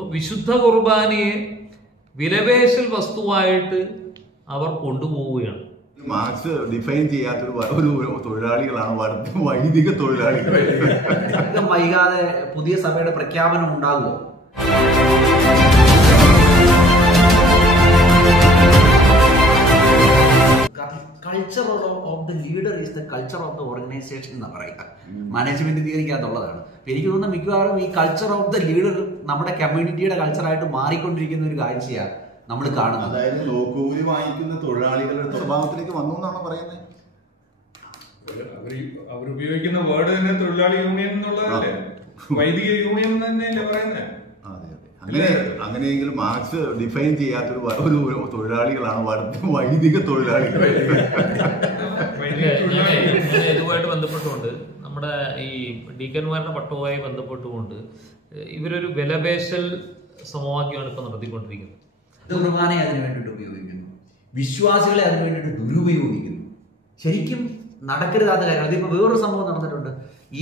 അപ്പൊ വിശുദ്ധ കുർബാനയെ വിലപേശൽ വസ്തുവായിട്ട് അവർ കൊണ്ടുപോവുകയാണ്. മാർക്സ് ഡിഫൈൻ ചെയ്യാത്തൊരു തൊഴിലാളികളാണ് വൈദിക തൊഴിലാളികൾ. വൈകാതെ പുതിയ സഭയുടെ പ്രഖ്യാപനം ഉണ്ടാകുമോ? Culture of the leader is the culture of the organisation എന്ന് പറയുക. മാനേജ്മെന്റ് തീരുമാനിക്കാന്നുള്ളതാണ്. എനിക്ക് തോന്നുന്നു മിക്കവാറും ഈ കൾച്ചർ ഓഫ് ദ ലീഡർ നമ്മുടെ കമ്മ്യൂണിറ്റിയുടെ കൾച്ചറായിട്ട് മാറിക്കൊണ്ടിരിക്കുന്ന ഒരു കാഴ്ചയാണ് നമ്മൾ കാണുന്നത്. അതായത് ലോക്കൂലി വാങ്ങിക്കുന്ന തൊഴിലാളികളുടെ സ്വഭാവത്തിലേക്ക് വന്നു എന്നാണ് പറയുന്നത്. അവരുപയോഗിക്കുന്ന വേർഡ് തന്നെ തൊഴിലാളി യൂണിയൻ എന്നുള്ളതല്ലേ, വൈദിക യൂണിയൻ തന്നെയല്ലേ പറയുന്നത്. അങ്ങനെയെങ്കിൽ മാർക്സ് ഡിഫൈൻ ചെയ്യാത്തൊരു തൊഴിലാളികളാണ് വൈദിക തൊഴിലാളികൾ. ഇതുമായിട്ട് ബന്ധപ്പെട്ടുകൊണ്ട് നമ്മുടെ ഈ ഡീക്കന്മാരുടെ പട്ടവുമായി ബന്ധപ്പെട്ടുകൊണ്ട് ഇവരൊരു വിലപേശൽ സമവാക്യമാണ് ഇപ്പൊ നടത്തിക്കൊണ്ടിരിക്കുന്നത്. കുർബാനെ അതിനു വേണ്ടിയിട്ട് ഉപയോഗിക്കുന്നു, വിശ്വാസികളെ അതിനു വേണ്ടിയിട്ട് ദുരുപയോഗിക്കുന്നു. ശരിക്കും നടക്കരുതാത്ത കാര്യം. അതിപ്പോ വേറൊരു സംഭവം നടന്നിട്ടുണ്ട്.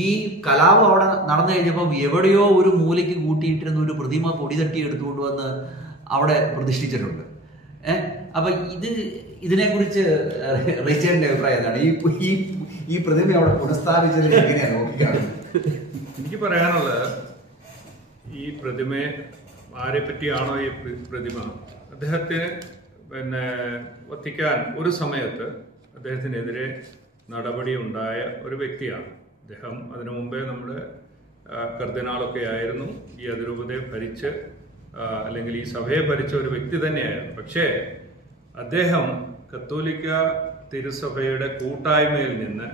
ഈ കലാപം അവിടെ നടന്നു കഴിഞ്ഞപ്പോൾ എവിടെയോ ഒരു മൂലയ്ക്ക് കൂട്ടിയിട്ടിരുന്ന ഒരു പ്രതിമ പൊടി തട്ടി എടുത്തുകൊണ്ട് വന്ന് അവിടെ പ്രതിഷ്ഠിച്ചിട്ടുണ്ട്. അപ്പൊ ഇതിനെക്കുറിച്ച് റിച്ചേർഡിന്റെ അഭിപ്രായം എന്താണ്? ഈ പ്രതിമ അവിടെ പുനഃസ്ഥാപിച്ചതിന് എങ്ങനെയാണ് നോക്കിക്കാണ്? എനിക്ക് പറയാനുള്ളത്, ഈ പ്രതിമയെ ആരെ പറ്റിയാണോ ഈ പ്രതിമ, അദ്ദേഹത്തിന് വത്തിക്കാൻ ഒരു സമയത്ത് അദ്ദേഹത്തിനെതിരെ നടപടി ഉണ്ടായ ഒരു വ്യക്തിയാണ് അദ്ദേഹം. അതിനു മുമ്പേ നമ്മുടെ കർദിനാളൊക്കെ ആയിരുന്നു, ഈ അതിരൂപതയെ ഭരിച്ച് അല്ലെങ്കിൽ ഈ സഭയെ ഭരിച്ച ഒരു വ്യക്തി തന്നെയായിരുന്നു. പക്ഷേ അദ്ദേഹം കത്തോലിക്ക തിരുസഭയുടെ കൂട്ടായ്മയിൽ നിന്ന്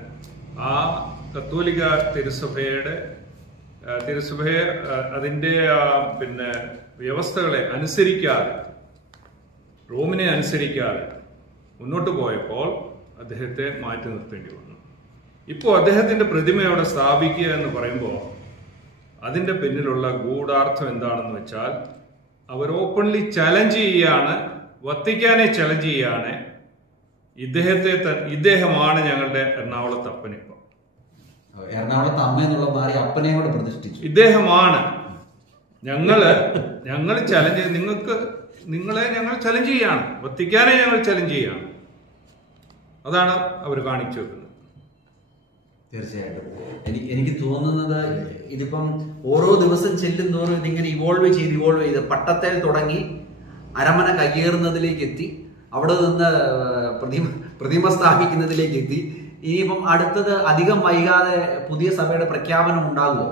ആ കത്തോലിക്ക തിരുസഭയെ അതിൻ്റെ വ്യവസ്ഥകളെ അനുസരിക്കാതെ, റോമിനെ അനുസരിക്കാതെ മുന്നോട്ട് പോയപ്പോൾ അദ്ദേഹത്തെ മാറ്റി നിർത്തേണ്ടി വന്നു. ഇപ്പോൾ അദ്ദേഹത്തിന്റെ പ്രതിമ അവിടെ സ്ഥാപിക്കുക എന്ന് പറയുമ്പോൾ അതിന്റെ പിന്നിലുള്ള ഗൂഢാർത്ഥം എന്താണെന്ന് വെച്ചാൽ, അവർ ഓപ്പൺലി ചലഞ്ച് ചെയ്യാണ്, വത്തിക്കാനെ ചലഞ്ച് ചെയ്യാണ്, ഇദ്ദേഹമാണ് ഞങ്ങളുടെ എറണാകുളത്ത് അപ്പനിപ്പം. എറണാകുളത്ത് അമ്മ എന്നുള്ള മാറി അപ്പനെ കൂടെ പ്രതിഷ്ഠിച്ചു. ഇദ്ദേഹമാണ് ഞങ്ങൾ ചലഞ്ച്, നിങ്ങളെ ഞങ്ങൾ ചലഞ്ച് ചെയ്യാണ്, വത്തിക്കാനെ ഞങ്ങൾ ചലഞ്ച് ചെയ്യാണ്. അതാണ് അവർ കാണിച്ചു വെക്കുന്നത്. തീർച്ചയായിട്ടും എനിക്ക് തോന്നുന്നത് ഇതിപ്പം ഓരോ ദിവസം ചെല്ലും തോറും ഇതിങ്ങനെ ഇവോൾവ് ചെയ്ത് പട്ടത്തേൽ തുടങ്ങി അരമന കയ്യേറുന്നതിലേക്ക് എത്തി, അവിടെ നിന്ന് പ്രതിമ സ്ഥാപിക്കുന്നതിലേക്ക് എത്തി. ഇനിയിപ്പം അടുത്തത് അധികം വൈകാതെ പുതിയ സഭയുടെ പ്രഖ്യാപനം ഉണ്ടാകുമോ?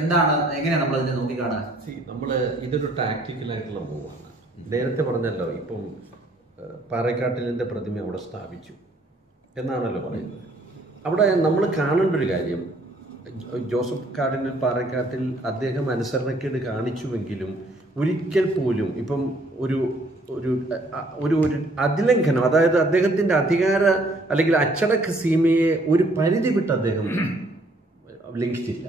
എന്താണ്, എങ്ങനെയാണ് നമ്മൾ ഇതിനെ നോക്കിക്കാണുക? നമ്മള് ഇതൊരു ടാക്ടിക്കലായിട്ടുള്ള മൂവാണ്. നേരത്തെ പറഞ്ഞല്ലോ, ഇപ്പം പാറേക്കാട്ടിലിന്റെ പ്രതിമ അവിടെ സ്ഥാപിച്ചു എന്നാണല്ലോ പറയുന്നത്. അവിടെ നമ്മൾ കാണേണ്ട ഒരു കാര്യം, ജോസഫ് കാർഡിനൽ പാറേക്കാട്ടിൽ അദ്ദേഹം അനുസരണക്കേട് കാണിച്ചുവെങ്കിലും ഒരിക്കൽ പോലും ഇപ്പം ഒരു അതിലംഘനം, അതായത് അദ്ദേഹത്തിന്റെ അധികാര അല്ലെങ്കിൽ അച്ചടക്ക സീമയെ ഒരു പരിധി വിട്ട് അദ്ദേഹം ലംഘിച്ചില്ല.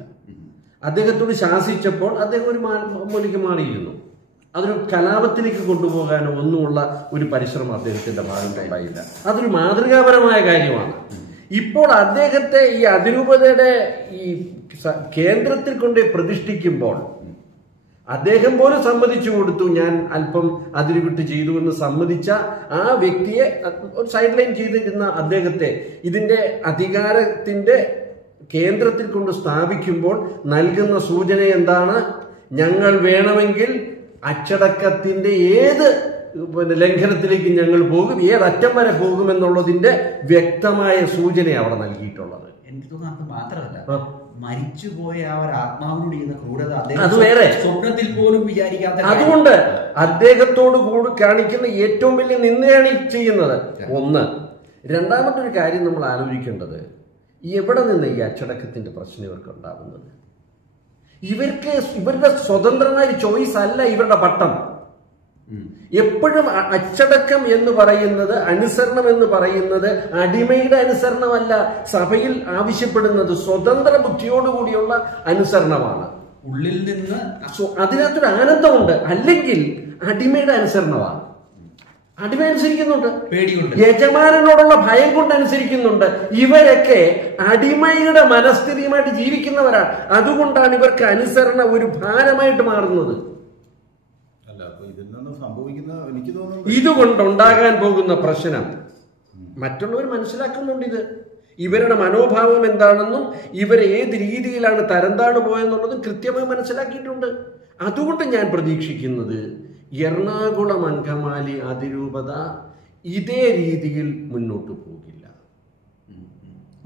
അദ്ദേഹത്തോട് ശാസിച്ചപ്പോൾ അദ്ദേഹം ഒരു മൂലയ്ക്ക് മാറിയിരുന്നു. അതൊരു കലാപത്തിലേക്ക് കൊണ്ടുപോകാനോ ഒന്നുമുള്ള ഒരു പരിശ്രമം അദ്ദേഹത്തിന്റെ ഭാഗത്തുണ്ടായില്ല. അതൊരു മാതൃകാപരമായ കാര്യമാണ്. ഇപ്പോൾ അദ്ദേഹത്തെ ഈ അതിരൂപതയുടെ ഈ കേന്ദ്രത്തിൽ കൊണ്ട് പ്രതിഷ്ഠിക്കുമ്പോൾ അദ്ദേഹം പോലും സമ്മതിച്ചു കൊടുത്തു, ഞാൻ അല്പം അതിരുവിട്ട് ചെയ്തു എന്ന് സമ്മതിച്ച ആ വ്യക്തിയെ സൈഡ് ലൈൻ ചെയ്തിരുന്ന അദ്ദേഹത്തെ ഇതിന്റെ അധികാരത്തിന്റെ കേന്ദ്രത്തിൽ കൊണ്ട് സ്ഥാപിക്കുമ്പോൾ നൽകുന്ന സൂചന എന്താണ്? ഞങ്ങൾ വേണമെങ്കിൽ അച്ചടക്കത്തിന്റെ ഏത് ലംഘനത്തിലേക്ക് ഞങ്ങൾ പോകും, ഏതറ്റം വരെ പോകുമെന്നുള്ളതിന്റെ വ്യക്തമായ സൂചന അവിടെ നൽകിയിട്ടുള്ളത്. എനിക്ക് തോന്നുന്നു അത് മാത്രമല്ല, മരിച്ചുപോയ ആ ഒരു ആത്മാവിനോട് ചെയ്യുന്ന ക്രൂരത അത് വേറെ, സ്വപ്നത്തിൽ പോലും വിചാരിക്കാത്ത. അതുകൊണ്ട് അദ്ദേഹത്തോട് കൂടി കാണിക്കുന്ന ഏറ്റവും വലിയ നിന്ദയാണ് ഈ ചെയ്യുന്നത്. ഒന്ന്. രണ്ടാമത്തെ ഒരു കാര്യം നമ്മൾ ആലോചിക്കേണ്ടത്, എവിടെ നിന്ന് ഈ അച്ചടക്കത്തിന്റെ പ്രശ്നം ഇവർക്ക് ഉണ്ടാകുന്നത്? ഇവരുടെ സ്വതന്ത്രമായ ചോയ്സ് അല്ല ഇവരുടെ പട്ടം. എപ്പോഴും അച്ചടക്കം എന്ന് പറയുന്നത്, അനുസരണം എന്ന് പറയുന്നത് അടിമയുടെ അനുസരണമല്ല. സഭയിൽ ആവശ്യപ്പെടുന്നത് സ്വതന്ത്ര ബുദ്ധിയോടുകൂടിയുള്ള അനുസരണമാണ്. ഉള്ളിൽ നിന്ന് അതിനകത്തൊരു ആനന്ദമുണ്ട്. അല്ലെങ്കിൽ അടിമയുടെ അനുസരണമാണ്. അടിമ അനുസരിക്കുന്നുണ്ട്, പേടിയുണ്ട്, യജമാനനോടുള്ള ഭയം കൊണ്ട് അനുസരിക്കുന്നുണ്ട്. ഇവരൊക്കെ അടിമയുടെ മനസ്ഥിതിയുമായിട്ട് ജീവിക്കുന്നവരാണ്. അതുകൊണ്ടാണ് ഇവർക്ക് അനുസരണ ഒരു ഭാരമായിട്ട് മാറുന്നത്. ഇതിൽ നിന്ന് സംഭവിക്കുന്ന എനിക്ക് തോന്നുന്നു ഇതുകൊണ്ടുണ്ടാകാൻ പോകുന്ന പ്രശ്നം മറ്റുള്ളവർ മനസ്സിലാക്കുന്നുണ്ട്. ഇവരുടെ മനോഭാവം എന്താണെന്നും ഇവരെ ഏത് രീതിയിലാണ് തരംതാണു പോയെന്നുള്ളതും കൃത്യമായി മനസ്സിലാക്കിയിട്ടുണ്ട്. അതുകൊണ്ട് ഞാൻ പ്രതീക്ഷിക്കുന്നത് എറണാകുളം അങ്കമാലി അതിരൂപത ഇതേ രീതിയിൽ മുന്നോട്ട് പോകില്ല.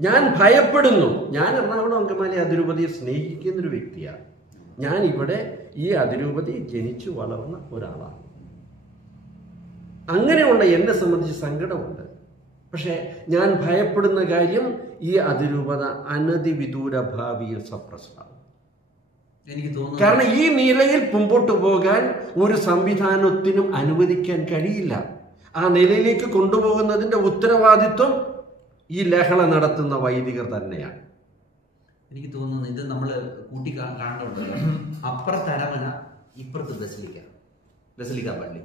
ഞാൻ ഭയപ്പെടുന്നു. ഞാൻ എറണാകുളം അങ്കമാലി അതിരൂപതയെ സ്നേഹിക്കുന്നൊരു വ്യക്തിയാണ്. ഞാൻ ഇവിടെ ഈ അതിരൂപതയിൽ ജനിച്ചു വളർന്ന ഒരാളാണ്. അങ്ങനെയുള്ള എന്നെ സംബന്ധിച്ച് സങ്കടമുണ്ട്. പക്ഷെ ഞാൻ ഭയപ്പെടുന്ന കാര്യം ഈ അതിരൂപത അനധിവിദൂര ഭാവിയിൽ സപ്രസാവും. എനിക്ക് തോന്നുന്നു കാരണം ഈ നിലയിൽ മുമ്പോട്ട് പോകാൻ ഒരു സംവിധാനത്തിനും അനുവദിക്കാൻ കഴിയില്ല. ആ നിലയിലേക്ക് കൊണ്ടുപോകുന്നതിന്റെ ഉത്തരവാദിത്വം ഈ ലഹള നടത്തുന്ന വൈദികർ തന്നെയാണ്. എനിക്ക് തോന്നുന്നു ഇത് നമ്മൾ കൂട്ടി കാണേണ്ടതുണ്ടല്ലോ. അപ്പുറത്ത് അരമന, ഇപ്പുറത്ത് ബസലിക്ക പള്ളി.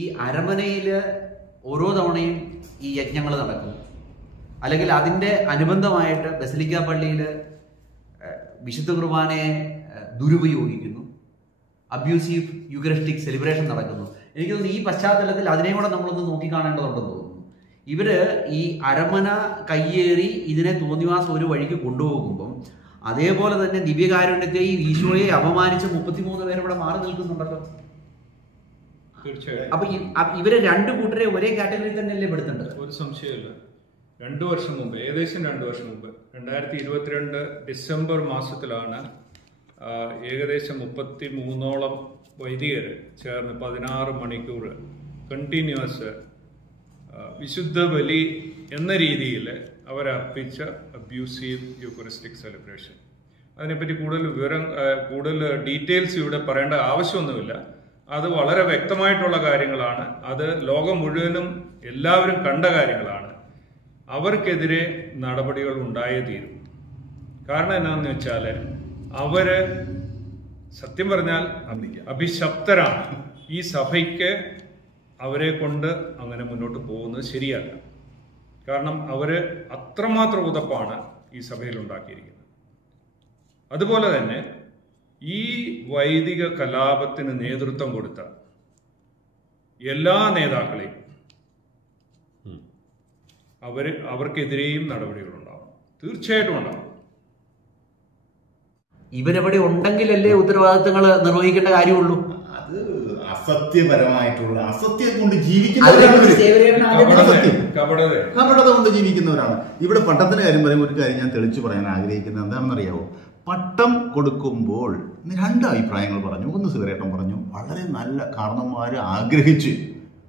ഈ അരമനയിൽ ഓരോ തവണയും ഈ യജ്ഞങ്ങൾ നടക്കും, അല്ലെങ്കിൽ അതിൻ്റെ അനുബന്ധമായിട്ട് ബസലിക്ക പള്ളിയിൽ വിശുദ്ധ കുർബാനയെ ദുരുപയോഗിക്കുന്നു, അബ്യൂസീവ് യൂക്കറിസ്റ്റിക് സെലിബ്രേഷൻ നടക്കുന്നു. എനിക്ക് തോന്നുന്നു ഈ പശ്ചാത്തലത്തിൽ അതിനെയും കൂടെ നമ്മളൊന്ന് നോക്കിക്കാണേണ്ടതുണ്ടെന്ന് തോന്നുന്നു. ഇവര് ഈ അരമന കയ്യേറി ഇതിനെ തോന്നിവാസം ഒരു വഴിക്ക് കൊണ്ടുപോകുമ്പം അതേപോലെ തന്നെ ദിവ്യകാരുണ്യത്തെയും ഈശോയെ അപമാനിച്ച് 33 പേര് ഇവിടെ മാറി നിൽക്കുന്നുണ്ടല്ലോ. തീർച്ചയായും. അപ്പൊ ഇവരെ രണ്ടു കൂട്ടരെ ഒരേ കാറ്റഗറിയിൽ തന്നെയല്ലേ പെടുത്തേണ്ടത്? ഒരു സംശയമില്ല. 2 വർഷം മുമ്പ്, ഏകദേശം 2 വർഷം മുമ്പ് 2022 ഡിസംബർ മാസത്തിലാണ് ഏകദേശം 33ഓളം വൈദികർ ചേർന്ന് 16 മണിക്കൂർ കണ്ടിന്യൂസ് വിശുദ്ധ ബലി എന്ന രീതിയിൽ അവരർപ്പിച്ച അബ്യൂസീവ് യൂക്കറിസ്റ്റിക് സെലിബ്രേഷൻ. അതിനെപ്പറ്റി കൂടുതൽ ഡീറ്റെയിൽസ് ഇവിടെ പറയേണ്ട ആവശ്യമൊന്നുമില്ല. അത് വളരെ വ്യക്തമായിട്ടുള്ള കാര്യങ്ങളാണ്. അത് ലോകം മുഴുവനും എല്ലാവരും കണ്ട കാര്യങ്ങളാണ്. അവർക്കെതിരെ നടപടികൾ ഉണ്ടായേ തീരും. കാരണം എന്താണെന്ന് വെച്ചാൽ അവര് സത്യം പറഞ്ഞാൽ അഭിശപ്തരാണ്. ഈ സഭയ്ക്ക് അവരെ കൊണ്ട് അങ്ങനെ മുന്നോട്ട് പോകുന്നത് ശരിയല്ല. കാരണം അവര് അത്രമാത്രം ഉതപ്പാണ് ഈ സഭയിൽ ഉണ്ടാക്കിയിരിക്കുന്നത്. അതുപോലെ തന്നെ ഈ വൈദിക കലാപത്തിന് നേതൃത്വം കൊടുത്ത എല്ലാ നേതാക്കളെയും അവർക്കെതിരെയും നടപടികളുണ്ടാവും. തീർച്ചയായിട്ടും ഉണ്ടാവും. ഇവരെവിടെ ഉണ്ടെങ്കിലല്ലേ ഉത്തരവാദിത്തങ്ങൾ നിർവഹിക്കേണ്ട കാര്യമുള്ളൂ. അത് അസത്യപരമായിട്ടുള്ള അസത്യം കൊണ്ട് ജീവിക്കുന്നവരാണ്. കപടത കൊണ്ട് ജീവിക്കുന്നവരാണ്. ഇവിടെ പട്ടത്തിന്റെ കാര്യം പറയുമ്പോൾ ഒരു കാര്യം ഞാൻ തെളിച്ചു പറയാൻ ആഗ്രഹിക്കുന്നത് എന്താണെന്നറിയാവോ? പട്ടം കൊടുക്കുമ്പോൾ 2 അഭിപ്രായങ്ങൾ പറഞ്ഞു. ഒന്ന് സിഗരേട്ടൻ പറഞ്ഞു, വളരെ നല്ല കാരണന്മാര് ആഗ്രഹിച്ച്.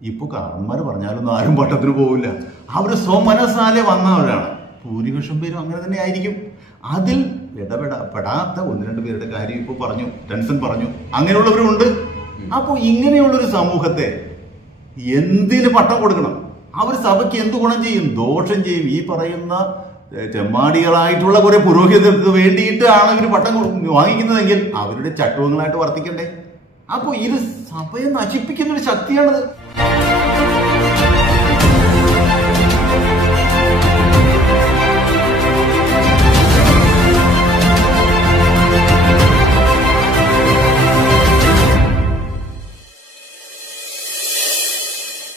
ഇപ്പൊ കാരണന്മാർ പറഞ്ഞാലൊന്നും ആരും പട്ടത്തിന് പോവില്ല. അവര് സ്വമനസാലെ വന്നവരാണ്. ഭൂരിപക്ഷം പേരും അങ്ങനെ തന്നെ ആയിരിക്കും. അതിൽ ഇടപെടാത്ത 1-2 പേരുടെ കാര്യം ഇപ്പൊ പറഞ്ഞു, ടെൻഷൻ പറഞ്ഞു, അങ്ങനെയുള്ളവരുണ്ട്. അപ്പൊ ഇങ്ങനെയുള്ളൊരു സമൂഹത്തെ എന്തിന് പട്ടം കൊടുക്കണം? അവർ സഭയ്ക്ക് എന്ത് ഗുണം ചെയ്യും? ദോഷം ചെയ്യും. ഈ പറയുന്ന ചെമ്മാടികളായിട്ടുള്ള കുറെ പുരോഹിതർക്ക് വേണ്ടിയിട്ടാണ് ഇവർ പട്ടം വാങ്ങിക്കുന്നതെങ്കിൽ അവരുടെ ചട്ടുവങ്ങളായിട്ട് വർത്തിക്കണ്ടേ? അപ്പൊ ഇത് സഭയെ നശിപ്പിക്കുന്ന ഒരു ശക്തിയാണത്.